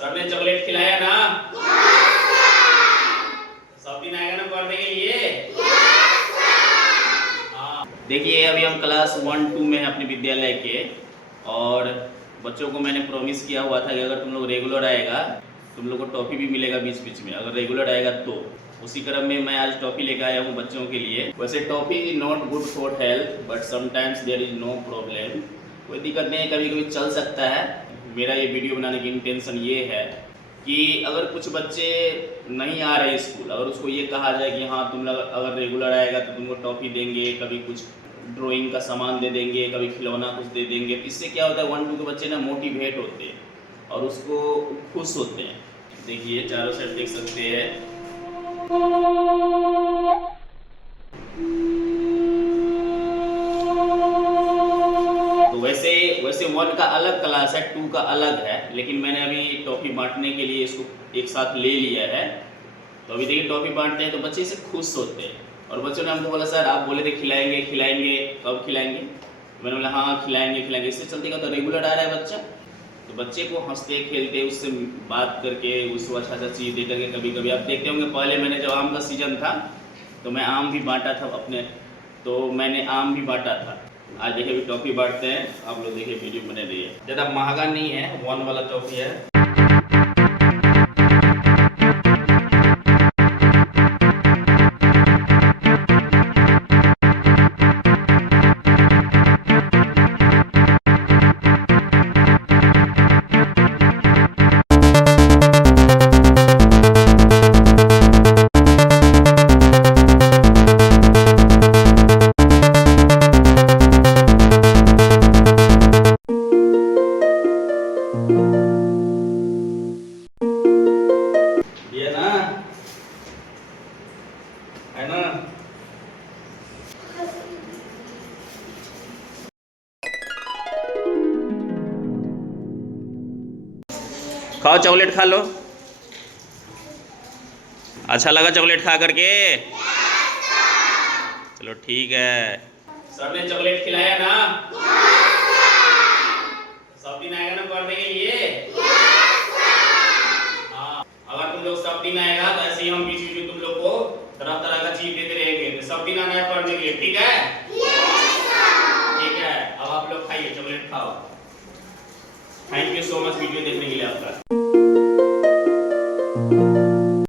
Sir ने chocolate खिलाया ना? सब दिन आएगा ना पढ़ने के लिए? हाँ। देखिए अभी हम क्लास 1-2 में हैं अपने विद्यालय के, और बच्चों को मैंने प्रॉमिस किया हुआ था कि अगर तुम लोग रेगुलर आएगा तुम लोग को टॉफ़ी भी मिलेगा बीच बीच में, अगर रेगुलर आएगा तो। उसी क्रम में मैं आज टॉफ़ी लेकर आया हूँ बच्चों के लिए। वैसे toffee is not good for health but sometimes there is no problem. कोई दिक्कत नहीं है, कभी कभी चल सकता है। मेरा ये वीडियो बनाने की इंटेंशन ये है कि अगर कुछ बच्चे नहीं आ रहे स्कूल, अगर उसको ये कहा जाए कि हाँ तुम लोग अगर रेगुलर आएगा तो तुमको टॉफ़ी देंगे, कभी कुछ ड्राइंग का सामान दे देंगे, कभी खिलौना कुछ दे देंगे, इससे क्या होता है 1-2 के बच्चे ना मोटिवेट होते हैं और उसको खुश होते हैं। देखिए चारों साइड देख सकते हैं। तो वैसे 1 का अलग क्लास है, 2 का अलग है, लेकिन मैंने अभी टॉफ़ी बांटने के लिए इसको एक साथ ले लिया है। तो अभी देखिए टॉफ़ी बांटते हैं तो बच्चे से खुश होते हैं। और बच्चों ने हमको बोला सर आप बोले थे खिलाएंगे खिलाएंगे, कब खिलाएंगे? मैंने बोला हाँ खिलाएंगे खिलाएंगे। इससे चलते का तो रेगुलर आ रहा है बच्चा, तो बच्चे को हंसते खेलते उससे बात करके उसको अच्छा अच्छा चीज़ दे करके, कभी कभी आप देखते होंगे पहले मैंने जब आम का सीज़न था तो मैं आम भी बांटा था अपने, तो मैंने आम भी बांटा था। आज देखिए अभी टॉफ़ी बांटते हैं, आप लोग देखिए वीडियो बने रहिए। ज़्यादा महंगा नहीं है, 1 वाला टॉफ़ी है। ये ना है ना? खाओ चॉकलेट खा लो। अच्छा लगा चॉकलेट खा करके? चलो ठीक है। सर ने चॉकलेट खिलाया ना? सब दिन आएगा ना पढ़ने के लिए? हाँ, अगर तुम लोग सब दिन आएगा तो ऐसे ही हम बीच बीच में तुम लोग को तरह तरह का चीज देते रहेंगे। तो सब दिन आना है पढ़ने के लिए, ठीक है? ठीक है, अब आप लोग खाइए, चॉकलेट खाओ। Thank you so much video देखने के लिए आपका।